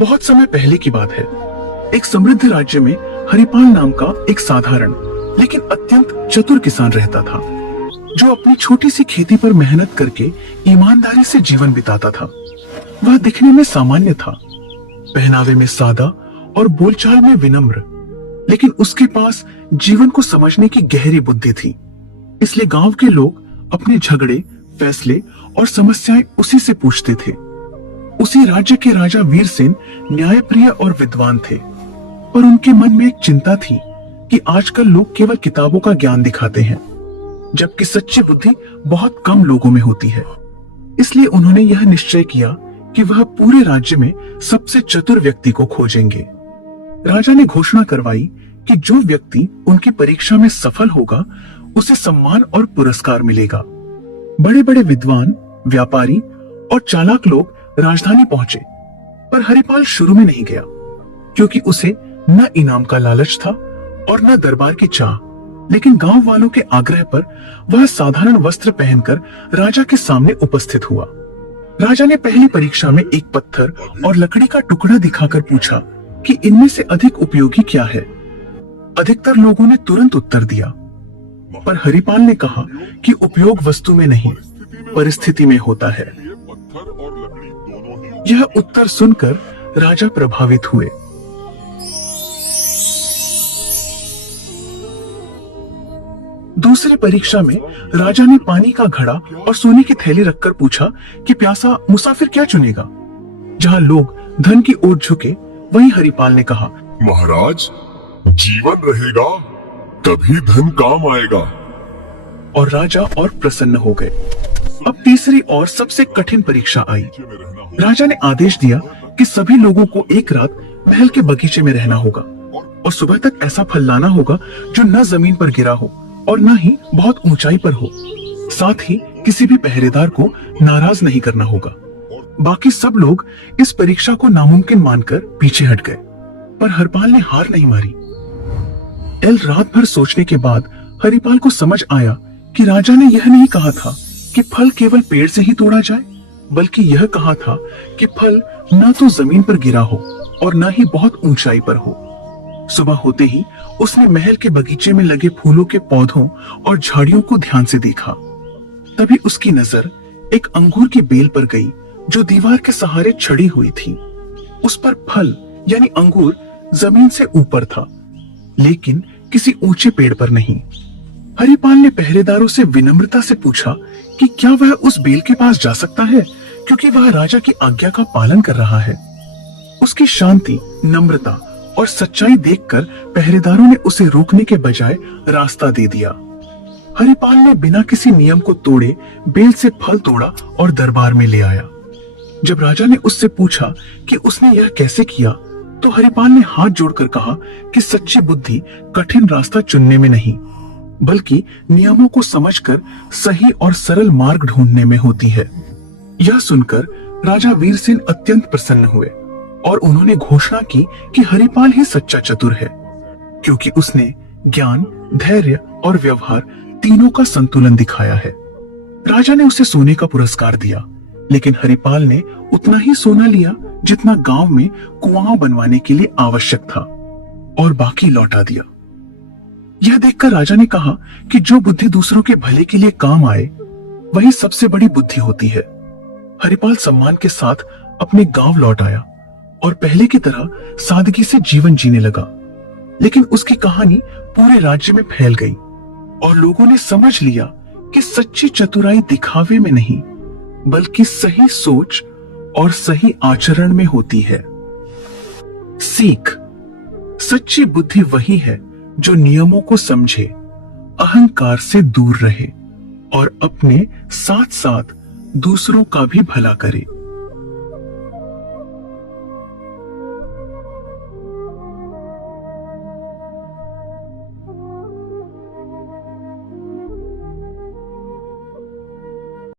बहुत समय पहले की बात है। एक समृद्ध राज्य में हरिपाल नाम का एक साधारण लेकिन अत्यंत चतुर किसान रहता था, जो अपनी छोटी सी खेती पर मेहनत करके ईमानदारी से जीवन बिताता था। वह दिखने में सामान्य था, पहनावे में सादा और बोलचाल में विनम्र, लेकिन उसके पास जीवन को समझने की गहरी बुद्धि थी। इसलिए गांव के लोग अपने झगड़े, फैसले और समस्याएं उसी से पूछते थे। उसी राज्य के राजा वीरसेन न्यायप्रिय और विद्वान थे, पर उनके मन में एक चिंता थी कि आजकल लोग केवल किताबों का ज्ञान दिखाते हैं, जबकि सच्ची बुद्धि बहुत कम लोगों में होती है। इसलिए उन्होंने यह निश्चय किया कि वह पूरे राज्य में सबसे चतुर व्यक्ति को खोजेंगे। राजा ने घोषणा करवाई कि जो व्यक्ति उनकी परीक्षा में सफल होगा, उसे सम्मान और पुरस्कार मिलेगा। बड़े बड़े विद्वान, व्यापारी और चालाक लोग राजधानी पहुंचे, पर हरिपाल शुरू में नहीं गया, क्योंकि उसे न इनाम का लालच था और न दरबार की चाह। लेकिन गांव वालों के आग्रह पर वह साधारण वस्त्र पहनकर राजा के सामने उपस्थित हुआ। राजा ने पहली परीक्षा में एक पत्थर और लकड़ी का टुकड़ा दिखाकर पूछा कि इनमें से अधिक उपयोगी क्या है। अधिकतर लोगों ने तुरंत उत्तर दिया, पर हरिपाल ने कहा कि उपयोग वस्तु में नहीं, परिस्थिति में होता है। यह उत्तर सुनकर राजा प्रभावित हुए। दूसरी परीक्षा में राजा ने पानी का घड़ा और सोने की थैली रखकर पूछा कि प्यासा मुसाफिर क्या चुनेगा। जहां लोग धन की ओर झुके, वहीं हरिपाल ने कहा, महाराज, जीवन रहेगा तभी धन काम आएगा। और राजा और प्रसन्न हो गए। अब तीसरी और सबसे कठिन परीक्षा आई। राजा ने आदेश दिया कि सभी लोगों को एक रात महल के बगीचे में रहना होगा और सुबह तक ऐसा फल लाना होगा जो न जमीन पर गिरा हो और न ही बहुत ऊंचाई पर हो। साथ ही किसी भी पहरेदार को नाराज नहीं करना होगा। बाकी सब लोग इस परीक्षा को नामुमकिन मानकर पीछे हट गए, पर हरिपाल ने हार नहीं मारी। रात भर सोचने के बाद हरिपाल को समझ आया कि राजा ने यह नहीं कहा था कि फल केवल पेड़ से ही तोड़ा जाए, बल्कि यह कहा था कि फल न तो जमीन पर गिरा हो और न ही बहुत ऊंचाई पर हो। सुबह होते ही उसने महल के बगीचे में लगे फूलों के पौधों और झाड़ियों को ध्यान से देखा। तभी उसकी नजर एक अंगूर की बेल पर गई, जो दीवार के सहारे छड़ी हुई थी। उस पर फल यानी अंगूर जमीन से ऊपर था, लेकिन किसी ऊंचे पेड़ पर नहीं। हरिपाल ने पहरेदारों से विनम्रता से पूछा कि क्या वह उस बेल के पास जा सकता है, क्योंकि वह राजा की आज्ञा का पालन कर रहा है। उसकी शांति, नम्रता और सच्चाई देखकर पहरेदारों ने उसे रोकने के बजाय रास्ता दे दिया। हरिपाल ने बिना किसी नियम को तोड़े बेल से फल तोड़ा और दरबार में ले आया। जब राजा ने उससे पूछा कि उसने यह कैसे किया, तो हरिपाल ने हाथ जोड़कर कहा कि सच्ची बुद्धि कठिन रास्ता चुनने में नहीं, बल्कि नियमों को समझकर सही और सरल मार्ग ढूंढने में होती है। यह सुनकर राजा वीरसेन अत्यंत प्रसन्न हुए और उन्होंने घोषणा की कि हरिपाल ही सच्चा चतुर है, क्योंकि उसने ज्ञान, धैर्य और व्यवहार तीनों का संतुलन दिखाया है। राजा ने उसे सोने का पुरस्कार दिया, लेकिन हरिपाल ने उतना ही सोना लिया जितना गांव में कुआं बनवाने के लिए आवश्यक था, और बाकी लौटा दिया। यह देखकर राजा ने कहा कि जो बुद्धि दूसरों के भले के लिए काम आए, वही सबसे बड़ी बुद्धि होती है। हरिपाल सम्मान के साथ अपने गांव लौट आया और पहले की तरह सादगी से जीवन जीने लगा। लेकिन उसकी कहानी पूरे राज्य में फैल गई और लोगों ने समझ लिया कि सच्ची चतुराई दिखावे में नहीं, बल्कि सही सोच और सही आचरण में होती है। सीख: सच्ची बुद्धि वही है जो नियमों को समझे, अहंकार से दूर रहे और अपने साथ साथ दूसरों का भी भला करे।